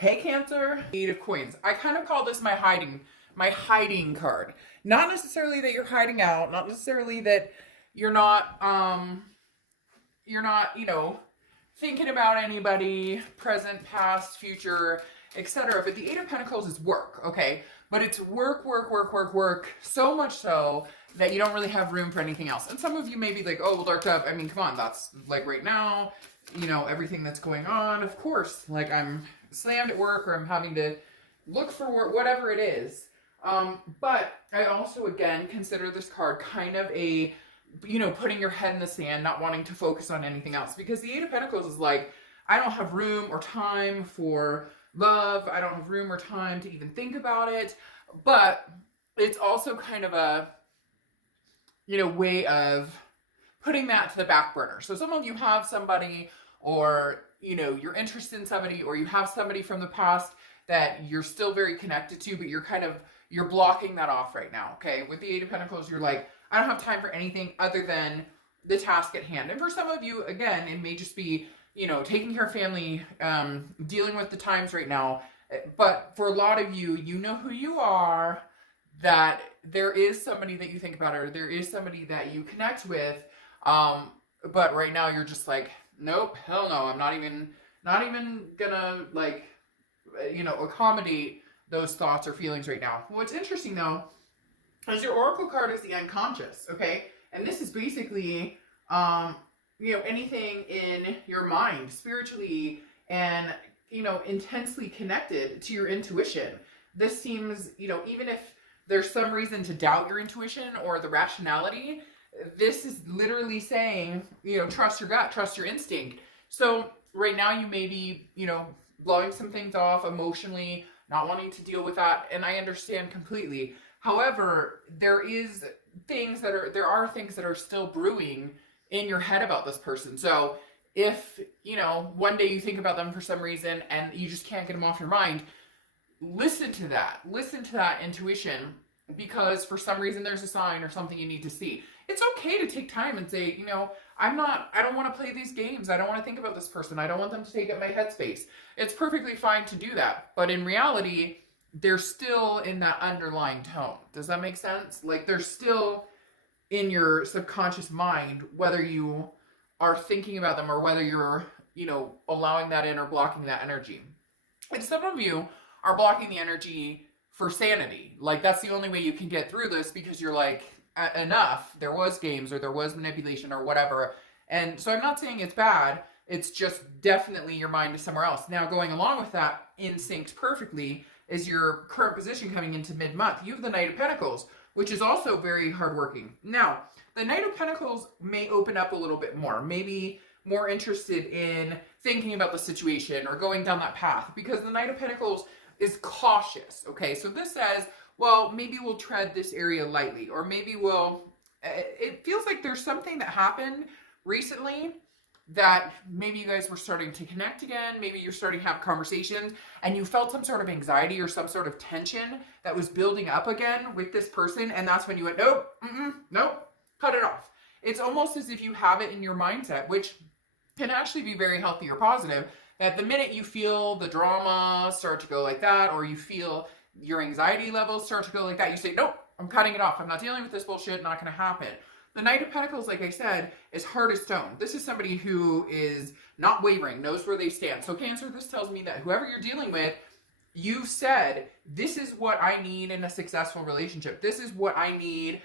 Hey Cancer, Eight of Coins. I kind of call this my hiding card. Not necessarily that you're hiding out, not necessarily that you're not, you know, thinking about anybody, present, past, future, etc. But the Eight of Pentacles is work, okay? But it's work, work, work, work, work, so much so that you don't really have room for anything else. And some of you may be like, oh, well, darked up. I mean, come on, that's like right now, you know, everything that's going on. Of course, like I'm slammed at work or I'm having to look for work, whatever it is. But I also, again, consider this card kind of a, you know, putting your head in the sand, not wanting to focus on anything else. Because the Eight of Pentacles is like, I don't have room or time for love. I don't have room or time to even think about it. But it's also kind of a, you know, way of putting that to the back burner. So some of you have somebody, or, you know, you're interested in somebody, or you have somebody from the past that you're still very connected to, but you're blocking that off right now, okay? With the Eight of Pentacles, you're like, I don't have time for anything other than the task at hand. And for some of you, again, it may just be, you know, taking care of family, dealing with the times right now. But for a lot of you, you know who you are, that there is somebody that you think about, or there is somebody that you connect with. But right now you're just like, nope, hell no, I'm not even gonna, like, you know, accommodate those thoughts or feelings right now. What's interesting though is your oracle card is the unconscious, okay? And this is basically, you know, anything in your mind, spiritually, and, you know, intensely connected to your intuition. This seems, you know, even if there's some reason to doubt your intuition or the rationality, this is literally saying, you know, trust your gut, trust your instinct. So right now you may be, you know, blowing some things off emotionally, not wanting to deal with that, and I understand completely. However, there are things that are still brewing in your head about this person. So if, you know, one day you think about them for some reason and you just can't get them off your mind, listen to that intuition, because for some reason there's a sign or something you need to see. It's okay to take time and say, you know, I don't want to play these games. I don't want to think about this person. I don't want them to take up my headspace. It's perfectly fine to do that. But in reality, they're still in that underlying tone. Does that make sense? Like, they're still in your subconscious mind, whether you are thinking about them or whether you're, you know, allowing that in or blocking that energy. And some of you are blocking the energy for sanity. Like, that's the only way you can get through this, because you're like, enough. There was games, or there was manipulation, or whatever. And so I'm not saying it's bad. It's just definitely your mind is somewhere else. Now, going along with that, in sync perfectly, is your current position coming into mid-month. You have the Knight of Pentacles, which is also very hardworking. Now, the Knight of Pentacles may open up a little bit more, maybe more interested in thinking about the situation or going down that path, because the Knight of Pentacles is cautious, okay? So this says, well, maybe we'll tread this area lightly, or maybe it feels like there's something that happened recently that maybe you guys were starting to connect again, maybe you're starting to have conversations, and you felt some sort of anxiety or some sort of tension that was building up again with this person, and that's when you went, nope, nope, cut it off. It's almost as if you have it in your mindset, which can actually be very healthy or positive, that the minute you feel the drama start to go like that, or you feel your anxiety levels start to go like that, you say, nope, I'm cutting it off. I'm not dealing with this bullshit, not going to happen. The Knight of Pentacles, like I said, is hard as stone. This is somebody who is not wavering, knows where they stand. So Cancer, this tells me that whoever you're dealing with, you've said, this is what I need in a successful relationship. This is what I need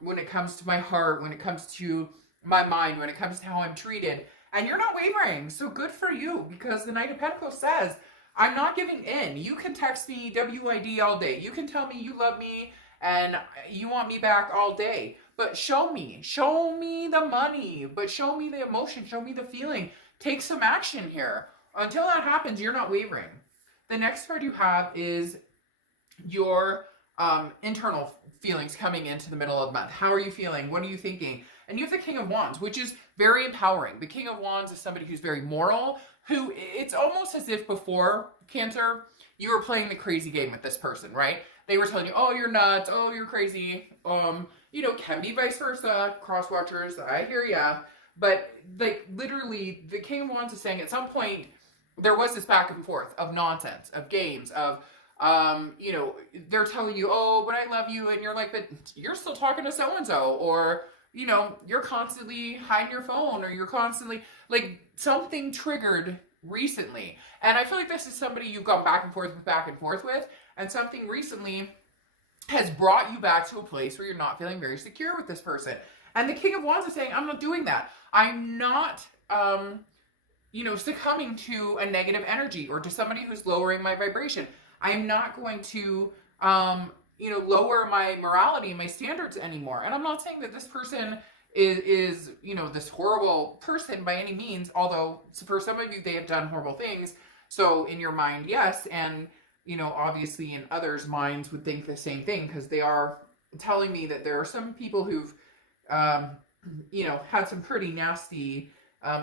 when it comes to my heart, when it comes to my mind, when it comes to how I'm treated. And you're not wavering. So good for you, because the Knight of Pentacles says, I'm not giving in. You can text me WID all day. You can tell me you love me and you want me back all day. But show me the money, but show me the emotion, show me the feeling. Take some action here. Until that happens, you're not wavering. The next card you have is your internal feelings coming into the middle of the month. How are you feeling? What are you thinking? And you have the King of Wands, which is very empowering. The King of Wands is somebody who's very moral, who, it's almost as if before, Cancer, you were playing the crazy game with this person, right? They were telling you, oh, you're nuts, oh, you're crazy. You know, can be vice versa, cross watchers, I hear ya. But like literally, the King of Wands is saying at some point, there was this back and forth of nonsense, of games, of, you know, they're telling you, oh, but I love you. And you're like, but you're still talking to so-and-so. Or, you know, you're constantly hiding your phone, or you're constantly, like, something triggered recently. And I feel like this is somebody you've gone back and forth with. And something recently has brought you back to a place where you're not feeling very secure with this person. And the King of Wands is saying, I'm not doing that. I'm not, you know, succumbing to a negative energy or to somebody who's lowering my vibration. I'm not going to, you know, lower my morality and my standards anymore. And I'm not saying that this person is, you know, this horrible person by any means, although for some of you, they have done horrible things. So in your mind, yes. And, you know, obviously in others' minds would think the same thing, because they are telling me that there are some people who've, you know, had some pretty nasty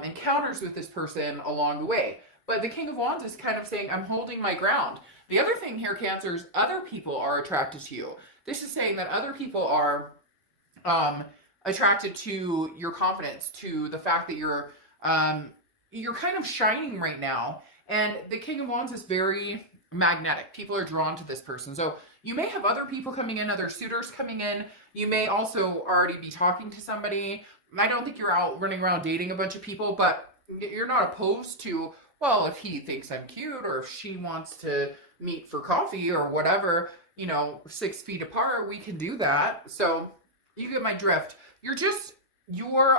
encounters with this person along the way. But the King of Wands is kind of saying, I'm holding my ground. The other thing here, Cancers, other people are attracted to you. This is saying that other people are attracted to your confidence, to the fact that you're kind of shining right now. And the King of Wands is very magnetic. People are drawn to this person. So you may have other people coming in, other suitors coming in. You may also already be talking to somebody. I don't think you're out running around dating a bunch of people, but you're not opposed to, well, if he thinks I'm cute, or if she wants to meet for coffee or whatever, you know, 6 feet apart, we can do that. So you get my drift. You're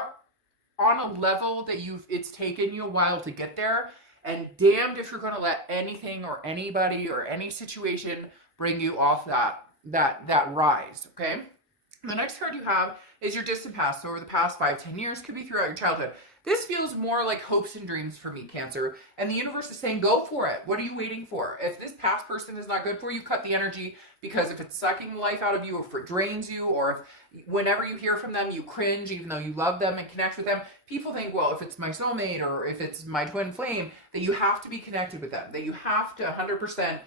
on a level that it's taken you a while to get there. And damned if you're going to let anything or anybody or any situation bring you off that rise, okay? The next card you have is your distant past. So over the past 5-10 years, could be throughout your childhood. This feels more like hopes and dreams for me, Cancer. And the universe is saying, go for it. What are you waiting for? If this past person is not good for you, cut the energy. Because if it's sucking life out of you, or if it drains you, or if whenever you hear from them, you cringe, even though you love them and connect with them, people think, well, if it's my soulmate or if it's my twin flame, that you have to be connected with them, that you have to 100%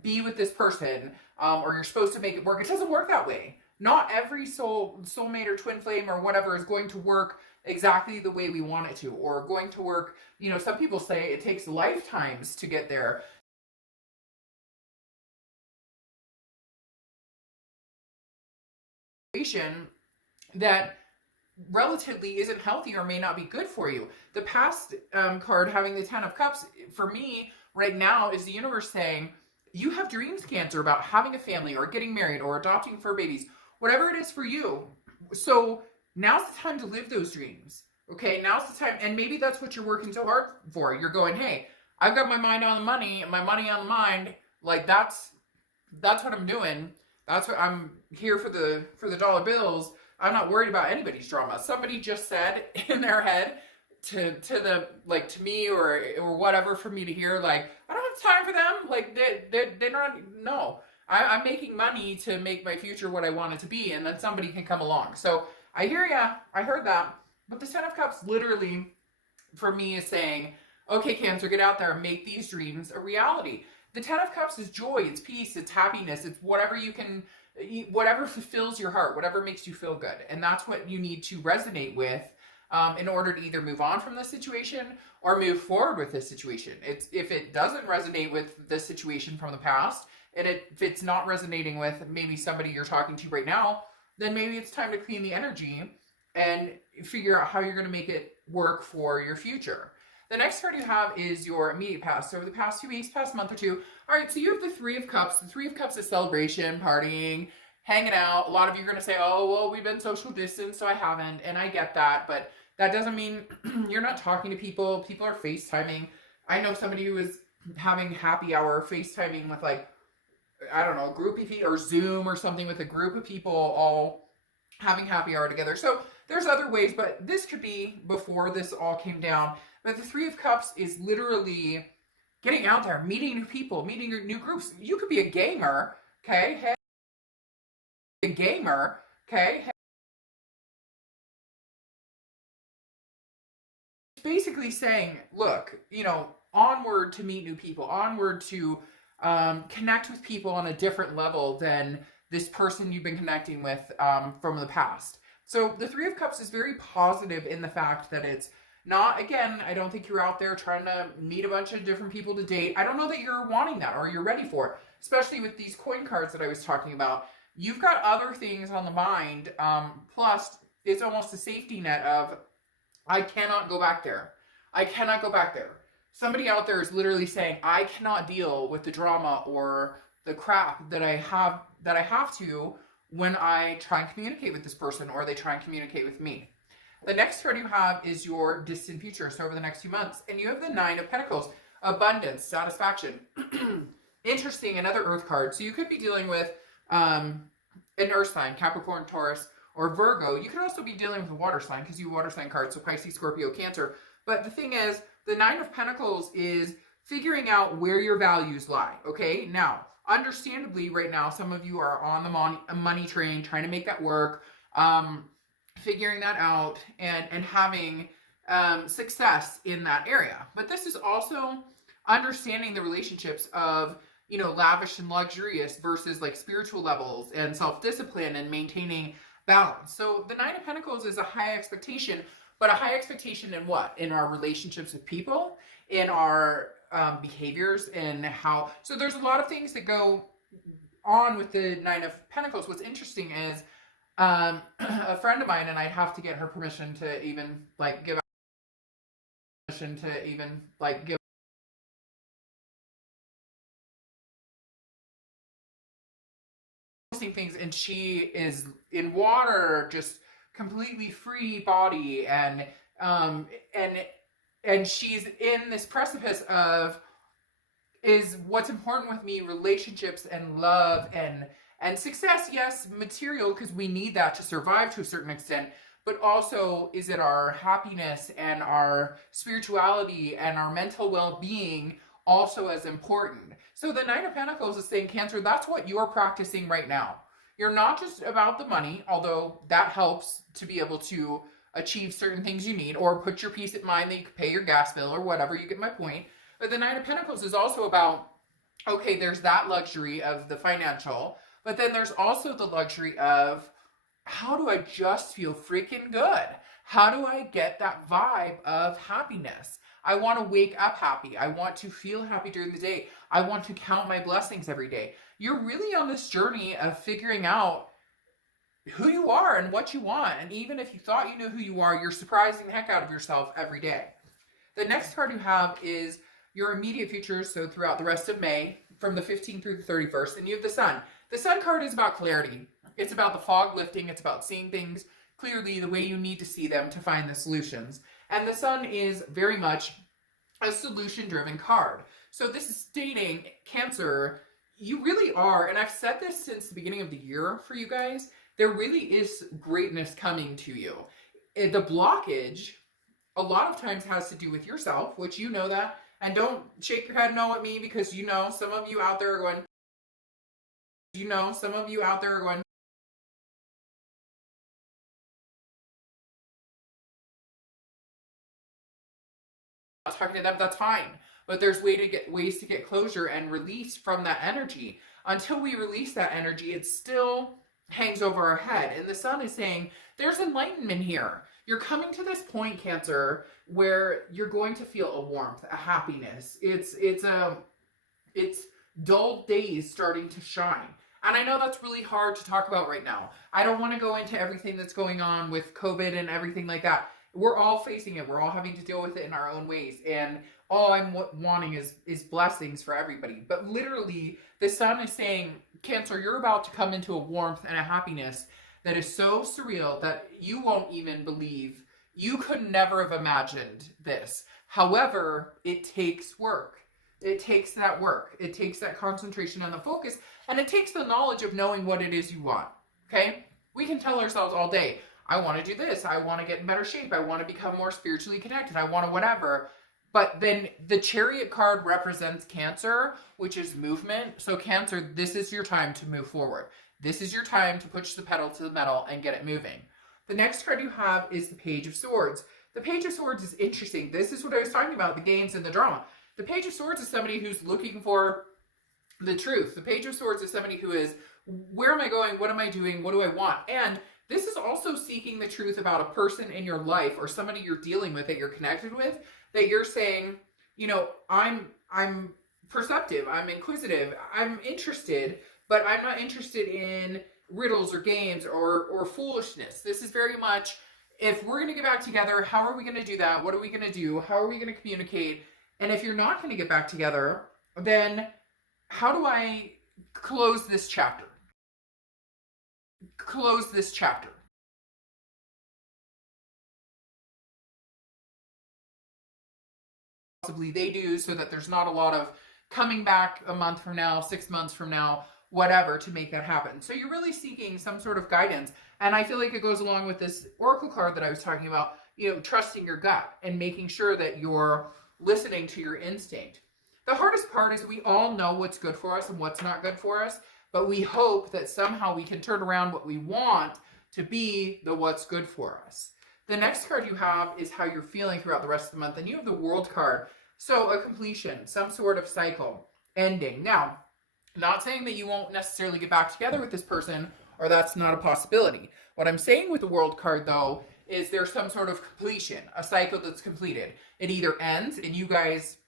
be with this person, or you're supposed to make it work. It doesn't work that way. Not every soulmate or twin flame or whatever is going to work exactly the way we want it to, or going to work, you know, some people say it takes lifetimes to get there. That relatively isn't healthy or may not be good for you. The past card, having the 10 of Cups, for me right now is the universe saying, you have dreams, Cancer, about having a family or getting married or adopting fur babies, whatever it is for you. So now's the time to live those dreams. Okay, now's the time. And maybe that's what you're working so hard for. You're going, hey, I've got my mind on the money and my money on the mind. Like that's what I'm doing. That's what I'm here for the dollar bills. I'm not worried about anybody's drama. Somebody just said in their head to the, like, to me or whatever for me to hear, like, I don't have time for them. Like they're not, no. I'm making money to make my future what I want it to be, and then somebody can come along. So I hear ya. I heard that. But the 10 of Cups literally, for me, is saying, okay, Cancer, get out there and make these dreams a reality. The 10 of Cups is joy, it's peace, it's happiness, it's whatever you can, whatever fulfills your heart, whatever makes you feel good. And that's what you need to resonate with in order to either move on from this situation or move forward with this situation. If it doesn't resonate with the situation from the past, and if it's not resonating with maybe somebody you're talking to right now, then maybe it's time to clean the energy and figure out how you're going to make it work for your future. The next card you have is your immediate past. So over the past 2 weeks, past month or two. All right, so you have the 3 of Cups. The 3 of Cups is celebration, partying, hanging out. A lot of you are going to say, oh, well, we've been social distance, so I haven't. And I get that, but that doesn't mean you're not talking to people. People are FaceTiming. I know somebody who is having happy hour FaceTiming with, like, I don't know, a group of people, or Zoom or something, with a group of people all having happy hour together. So there's other ways, but this could be before this all came down. But the 3 of Cups is literally getting out there, meeting new people, meeting new groups. You could be a gamer, okay? Hey, a gamer, okay? Hey. It's basically saying, look, you know, onward to meet new people, onward to connect with people on a different level than this person you've been connecting with from the past. So the 3 of Cups is very positive in the fact that it's Not, again, I don't think you're out there trying to meet a bunch of different people to date. I don't know that you're wanting that or you're ready for it, especially with these coin cards that I was talking about. You've got other things on the mind. Plus, it's almost a safety net of, I cannot go back there. I cannot go back there. Somebody out there is literally saying, I cannot deal with the drama or the crap that I have to when I try and communicate with this person or they try and communicate with me. The next card you have is your distant future, so over the next few months. And you have the Nine of Pentacles, abundance, satisfaction. Interesting, another Earth card. So you could be dealing with an Earth sign, Capricorn, Taurus, or Virgo. You could also be dealing with a water sign because you have water sign cards, so Pisces, Scorpio, Cancer. But the thing is, the Nine of Pentacles is figuring out where your values lie, okay? Now, understandably, right now, some of you are on the money train, trying to make that work, figuring that out and having success in that area. But this is also understanding the relationships of, you know, lavish and luxurious versus like spiritual levels and self-discipline and maintaining balance. So the Nine of Pentacles is a high expectation, but a high expectation in what? In our relationships with people, in our behaviors, and how. So there's a lot of things that go on with the Nine of Pentacles. What's interesting is a friend of mine, and I'd have to get her permission to even like give things, and she is in water, just completely free body, and she's in this precipice of, is what's important with me relationships and love and success? Yes, material, because we need that to survive to a certain extent, but also is it our happiness and our spirituality and our mental well-being also as important? So the Nine of Pentacles is saying, Cancer, that's what you're practicing right now. You're not just about the money, although that helps to be able to achieve certain things you need, or put your peace of mind that you can pay your gas bill or whatever, you get my point. But the Nine of Pentacles is also about, okay, there's that luxury of the financial, but then there's also the luxury of, how do I just feel freaking good? How do I get that vibe of happiness? I want to wake up happy. I want to feel happy during the day. I want to count my blessings every day. You're really on this journey of figuring out who you are and what you want. And even if you thought you knew who you are, you're surprising the heck out of yourself every day. The next card you have is your immediate future, so throughout the rest of May, from the 15th through the 31st, and you have the Sun. The Sun card is about clarity. It's about the fog lifting. It's about seeing things clearly the way you need to see them to find the solutions. And the Sun is very much a solution-driven card. So this is stating, Cancer, you really are, and I've said this since the beginning of the year for you guys, there really is greatness coming to you. The blockage, a lot of times, has to do with yourself, which you know that. And don't shake your head no at me, because you know some of you out there are going, talking to them, that's fine. But there's ways to get closure and release from that energy. Until we release that energy, it still hangs over our head. And the Sun is saying, there's enlightenment here. You're coming to this point, Cancer, where you're going to feel a warmth, a happiness. It's dull days starting to shine. And I know that's really hard to talk about right now. I don't want to go into everything that's going on with COVID and everything like that. We're all facing it. We're all having to deal with it in our own ways. And all I'm wanting is blessings for everybody. But literally, the Sun is saying, Cancer, you're about to come into a warmth and a happiness that is so surreal that you won't even believe. You could never have imagined this. However, it takes work. It takes that work. It takes that concentration and the focus. And it takes the knowledge of knowing what it is you want. Okay? We can tell ourselves all day, I want to do this. I want to get in better shape. I want to become more spiritually connected. I want to whatever. But then the Chariot card represents Cancer, which is movement. So Cancer, this is your time to move forward. This is your time to push the pedal to the metal and get it moving. The next card you have is the Page of Swords. The Page of Swords is interesting. This is what I was talking about, the games and the drama. The Page of Swords is somebody who's looking for the truth. The Page of Swords is somebody who is, where am I going? What am I doing? What do I want? And This is also seeking the truth about a person in your life or somebody you're dealing with that you're connected with, that you're saying, you know, I'm perceptive, I'm inquisitive, I'm interested, but I'm not interested in riddles or games or foolishness. This is very much, if we're going to get back together, how are we going to do that? What are we going to do? How are we going to communicate? And if you're not going to get back together, then how do I close this chapter? Close this chapter. Possibly they do, so that there's not a lot of coming back a month from now, 6 months from now, whatever, to make that happen. So you're really seeking some sort of guidance. And I feel like it goes along with this oracle card that I was talking about, you know, trusting your gut and making sure that you're listening to your instinct. The hardest part is we all know what's good for us and what's not good for us, but we hope that somehow we can turn around what we want to be the what's good for us. The next card you have is how you're feeling throughout the rest of the month, and you have the World card. So a completion, some sort of cycle, ending. Now, not saying that you won't necessarily get back together with this person, or that's not a possibility. What I'm saying with the World card, though, is there's some sort of completion, a cycle that's completed. It either ends and you guys,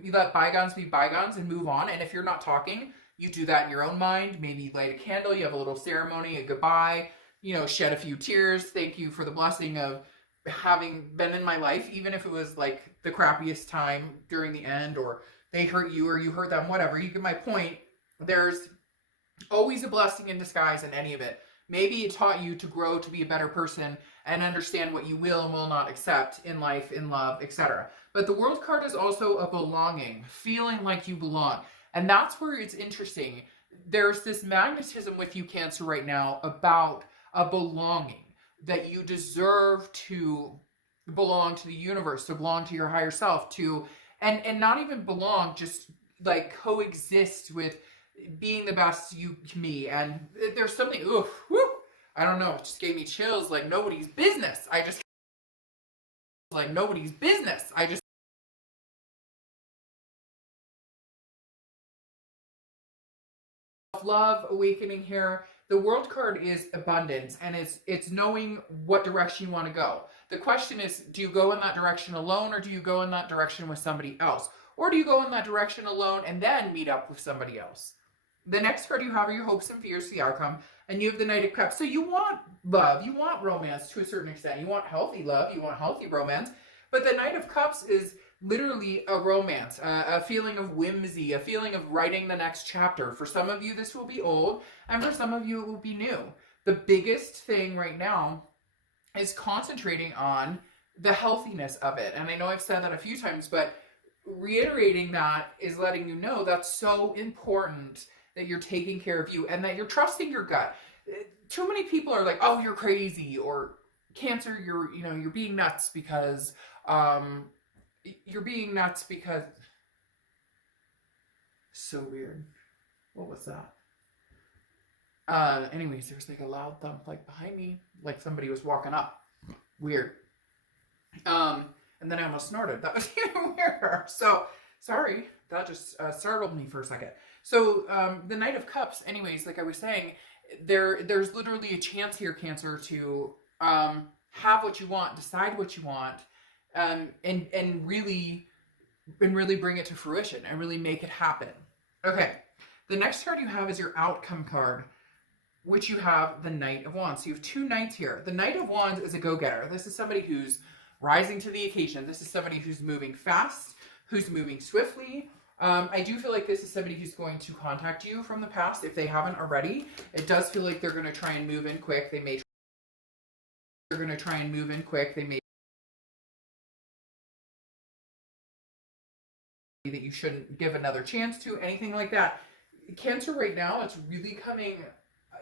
you let bygones be bygones and move on. And if you're not talking, you do that in your own mind. Maybe light a candle, you have a little ceremony, a goodbye, you know, shed a few tears. Thank you for the blessing of having been in my life, even if it was like the crappiest time during the end, or they hurt you or you hurt them, whatever. You get my point. There's always a blessing in disguise in any of it. Maybe it taught you to grow to be a better person and understand what you will and will not accept in life, in love, etc. But the World card is also a belonging, feeling like you belong. And that's where it's interesting. There's this magnetism with you, Cancer, right now about a belonging, that you deserve to belong to the universe, to belong to your higher self, to, and not even belong, just like coexist with being the best you can be. And there's something, oof, whoo, I don't know, it just gave me chills like nobody's business. Like nobody's business. Love awakening here. The World card is abundance, and it's knowing what direction you want to go. The question is, do you go in that direction alone, or do you go in that direction with somebody else? Or do you go in that direction alone and then meet up with somebody else? The next card you have are your hopes and fears, the outcome, and you have the Knight of Cups. So you want love, you want romance to a certain extent. You want healthy love, you want healthy romance, but the Knight of Cups is literally a romance, a feeling of whimsy, a feeling of writing the next chapter. For some of you, this will be old, and for some of you, it will be new. The biggest thing right now is concentrating on the healthiness of it. And I know I've said that a few times, but reiterating that is letting you know that's so important, that you're taking care of you and that you're trusting your gut. Too many people are like, oh, you're crazy, or Cancer, you're being nuts because, so weird. What was that? Anyways, there was like a loud thump like behind me, like somebody was walking up. Weird. And then I almost snorted. That was even weirder. So, sorry. That just startled me for a second. So, the Knight of Cups, anyways, like I was saying, there's literally a chance here, Cancer, to have what you want, decide what you want, and really bring it to fruition and really make it happen. Okay. The next card you have is your outcome card, which you have the Knight of Wands. So you have two knights here. The Knight of Wands is a go-getter. This is somebody who's rising to the occasion. This is somebody who's moving fast, who's moving swiftly. I do feel like this is somebody who's going to contact you from the past if they haven't already. It does feel like they're going to try and move in quick. They may that you shouldn't give another chance to, anything like that. Cancer, right now,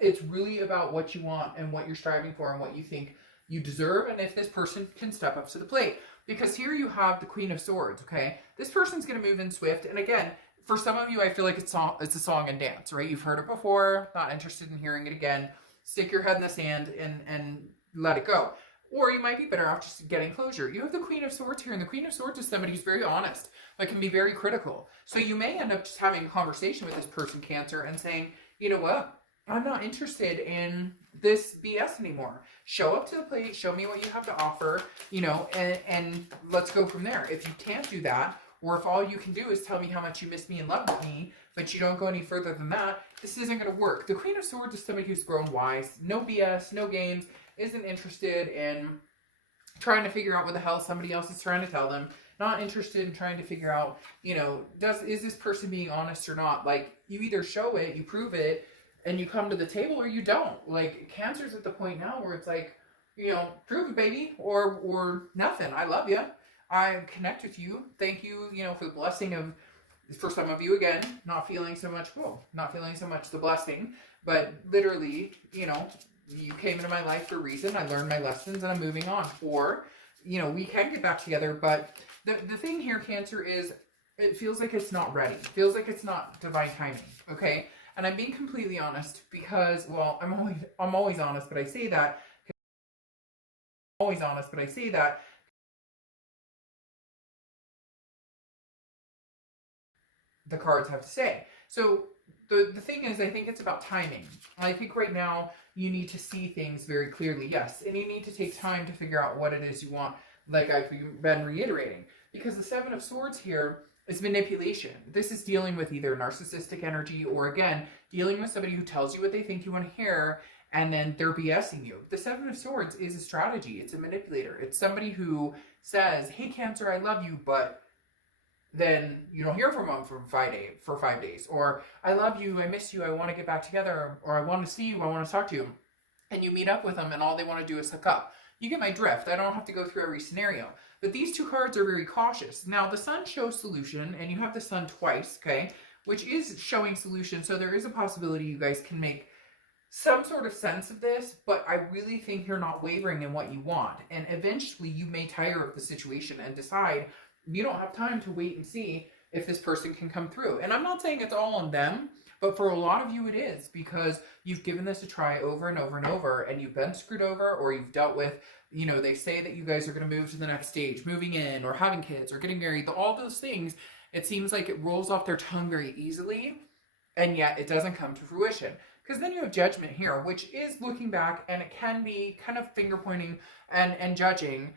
it's really about what you want and what you're striving for and what you think you deserve, and if this person can step up to the plate. Because here you have the Queen of Swords, okay? This person's going to move in swift, and again, for some of you, I feel like it's a song and dance, right? You've heard it before, not interested in hearing it again. Stick your head in the sand and let it go. Or you might be better off just getting closure. You have the Queen of Swords here, and the Queen of Swords is somebody who's very honest, but can be very critical. So you may end up just having a conversation with this person, Cancer, and saying, you know what? I'm not interested in this BS anymore. Show up to the plate, show me what you have to offer, you know, and let's go from there. If you can't do that, or if all you can do is tell me how much you miss me and love me, but you don't go any further than that, this isn't going to work. The Queen of Swords is somebody who's grown wise. No BS, no games, isn't interested in trying to figure out what the hell somebody else is trying to tell them. Not interested in trying to figure out, you know, is this person being honest or not? Like, you either show it, you prove it, and you come to the table, or you don't. Like, Cancer's at the point now where it's like, you know, prove it, baby, or nothing. I love you. I connect with you. Thank you, you know, for the blessing of, for some of you, again, not feeling so much the blessing, but literally, you know, you came into my life for a reason. I learned my lessons and I'm moving on. Or, you know, we can get back together, but the thing here, Cancer, is it feels like it's not ready. It feels like it's not divine timing, okay? And I'm being completely honest because, well, I'm always honest, but I say that. The cards have to say. So the thing is, I think it's about timing. I think right now you need to see things very clearly, yes, and you need to take time to figure out what it is you want, like I've been reiterating. Because the Seven of Swords here is manipulation. This is dealing with either narcissistic energy or, again, dealing with somebody who tells you what they think you want to hear and then they're BSing you. The Seven of Swords is a strategy. It's a manipulator. It's somebody who says, hey, Cancer, I love you, but then you don't hear from them for 5 days. Or, I love you, I miss you, I want to get back together, or I want to see you, I want to talk to you. And you meet up with them and all they want to do is hook up. You get my drift. I don't have to go through every scenario. But these two cards are very cautious. Now, the Sun shows solution, and you have the Sun twice, okay? Which is showing solution, so there is a possibility you guys can make some sort of sense of this, but I really think you're not wavering in what you want. And eventually, you may tire of the situation and decide you don't have time to wait and see if this person can come through. And I'm not saying it's all on them, but for a lot of you it is, because you've given this a try over and over and over, and you've been screwed over, or you've dealt with, you know, they say that you guys are going to move to the next stage, moving in, or having kids, or getting married, all those things, it seems like it rolls off their tongue very easily, and yet it doesn't come to fruition. Because then you have Judgment here, which is looking back, and it can be kind of finger pointing and judging.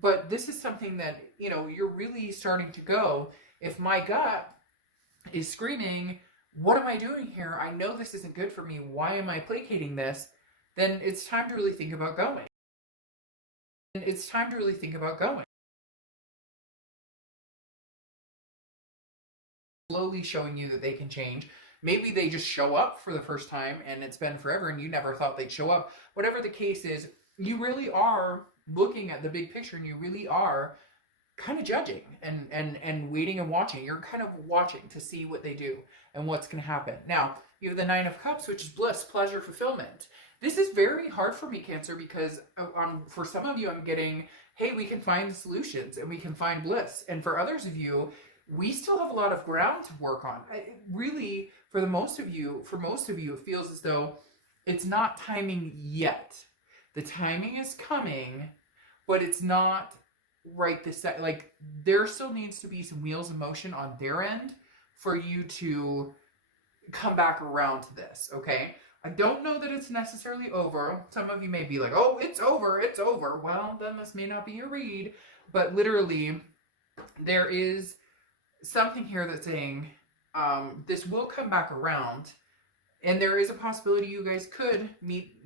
But this is something that, you know, you're really starting to go, if my gut is screaming, what am I doing here? I know this isn't good for me. Why am I placating this? Then it's time to really think about going. Slowly showing you that they can change. Maybe they just show up for the first time and it's been forever and you never thought they'd show up. Whatever the case is, you really are looking at the big picture and you really are kind of judging and waiting and watching. You're kind of watching to see what they do and what's going to happen. Now, you have the Nine of Cups, which is bliss, pleasure, fulfillment. This is very hard for me, Cancer, because for some of you, I'm getting, hey, we can find the solutions and we can find bliss. And for others of you, we still have a lot of ground to work on. Really, for most of you, it feels as though it's not timing yet. The timing is coming, but it's not right this second. Like, there still needs to be some wheels in motion on their end for you to come back around to this, okay? I don't know that it's necessarily over. Some of you may be like, oh, it's over. Well, then this may not be a read, but literally there is something here that's saying this will come back around, and there is a possibility you guys could meet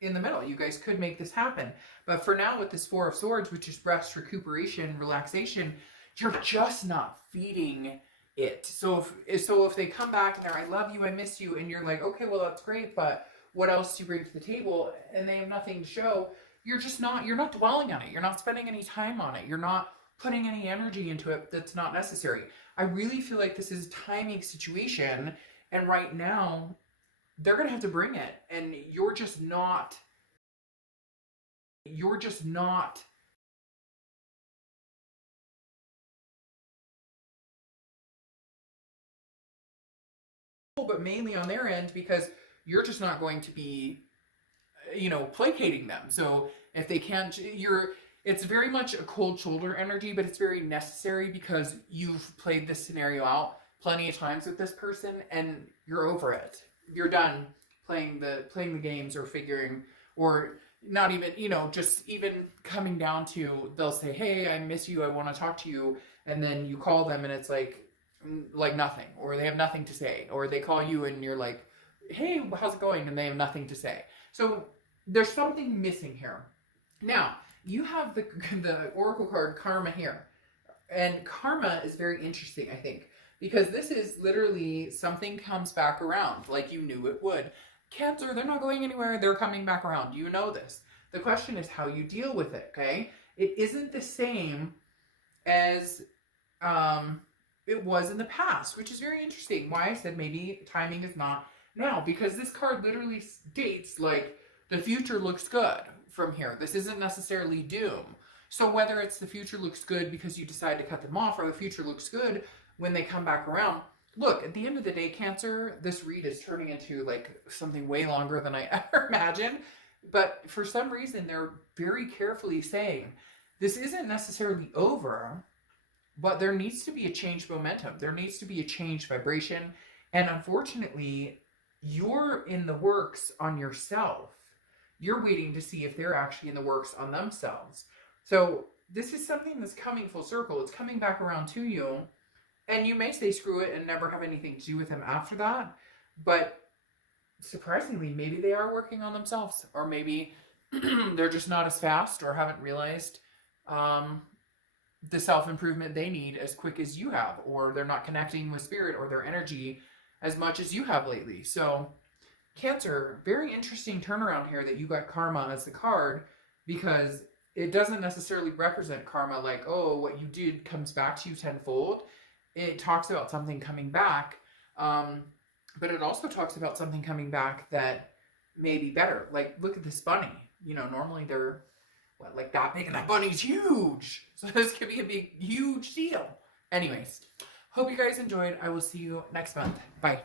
in the middle. You guys could make this happen. But for now, with this Four of Swords, which is rest, recuperation, relaxation, you're just not feeding it. So if they come back and they're, I love you, I miss you, and you're like, okay, well, that's great, but what else do you bring to the table? And they have nothing to show. You're not dwelling on it. You're not spending any time on it. You're not putting any energy into it that's not necessary. I really feel like this is a timing situation, and right now they're going to have to bring it, and you're just not but mainly on their end, because you're just not going to be, you know, placating them. So if they can't, it's very much a cold shoulder energy, but it's very necessary because you've played this scenario out plenty of times with this person and you're over it. You're done playing the games or figuring, or not even, you know, just even coming down to, they'll say, hey, I miss you, I want to talk to you, and then you call them and it's like nothing, or they have nothing to say, or they call you and you're like, hey, how's it going, and they have nothing to say. So there's something missing here. Now you have the oracle card Karma here, and Karma is very interesting, I think, because this is literally something comes back around like you knew it would. Cancer, they're not going anywhere, they're coming back around. You know this. The question is how you deal with it, okay? It isn't the same as it was in the past, which is very interesting. Why I said maybe timing is not now, because this card literally states like the future looks good from here. This isn't necessarily doom. So whether it's the future looks good because you decide to cut them off, or the future looks good when they come back around. Look, at the end of the day, Cancer, this read is turning into like something way longer than I ever imagined. But for some reason, they're very carefully saying this isn't necessarily over, but there needs to be a change momentum. There needs to be a change vibration. And unfortunately, you're in the works on yourself. You're waiting to see if they're actually in the works on themselves. So this is something that's coming full circle. It's coming back around to you. And you may say screw it and never have anything to do with them after that. But surprisingly, maybe they are working on themselves. Or maybe they're just not as fast, or haven't realized the self-improvement they need as quick as you have. Or they're not connecting with spirit or their energy as much as you have lately. So Cancer, very interesting turnaround here that you got Karma as the card, because it doesn't necessarily represent karma like, oh, what you did comes back to you tenfold. It talks about something coming back, but it also talks about something coming back that may be better. Like, look at this bunny. You know, normally they're, what, like that big, and that bunny's huge. So this could be a big, huge deal. Anyways, hope you guys enjoyed. I will see you next month. Bye.